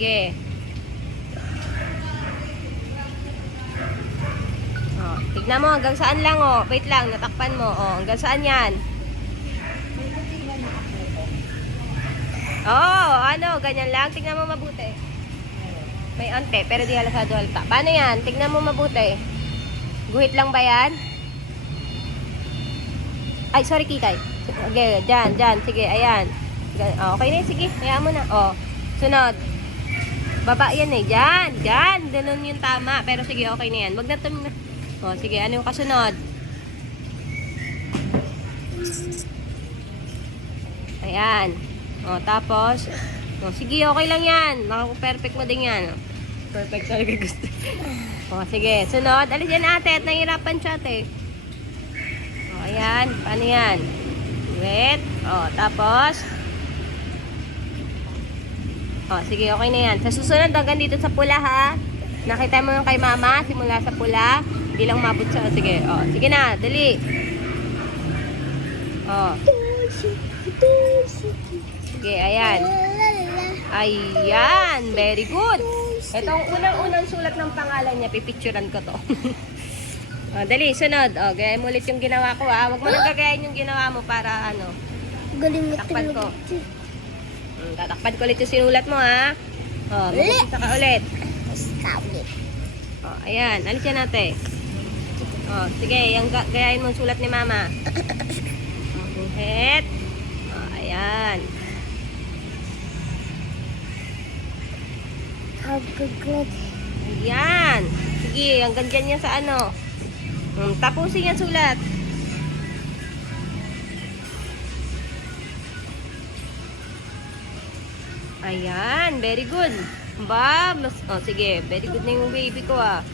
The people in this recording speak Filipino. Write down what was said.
sige. Oh, tignan mo hanggang saan lang, oh. Wait lang, natakpan mo. Oh, hanggang saan yan? Oh, ano, ganyan lang. Tignan mo mabuti. May ante, pero di halasado halata. Paano yan? Tignan mo mabuti. Guhit lang ba yan? Ay, sorry, Kikay. Okay, dyan. Sige, ayan. Oh, okay na, sige. Hayaan mo na. Oh, sunod. Baba yan eh. Dyan. Ganun yung tama. Pero sige, okay na yan. Wag na tumina. Oh, sige. Ano yung kasunod? Ayan. Oh, tapos. Oh, sige, okay lang yan. Makaku-perfect mo din yan. Perfect talaga gusto. Oh, sige. Sunod. Alis yan ate. At nahihirapan siya ate. Oh, ayan. Paano yan? Wait. Oh, tapos. Oh, sige, okay na yan. Sa susunod, hanggang dito sa pula, ha? Nakita mo yung kay mama, simula sa pula. Hindi lang mabot siya. Sige, oh. Sige na, dali. Oh. Sige, ayan. Ayan, very good. Itong unang-unang sulat ng pangalan niya, pipicturan ko to. Oh, dali, sunod. Oh, gayahin mo ulit yung ginawa ko, ha? Huwag mo nang gagayahin yung ginawa mo para, ano, Galing mo takpan ko. Tatakpan ko ulit yung sinulat mo, ha? Oh, mag-umpisa ka ulit. Oh, ayan. Alis yan natin. Oh, sige. Yung gayahin mo yung sulat ni mama. Buhet. Oh, ayan. Ayan. Sige, hanggang dyan yan sa ano. Tapusin yan sulat. Ayan, very good. Ba, mas, oh sige, very good na yung baby ko ah.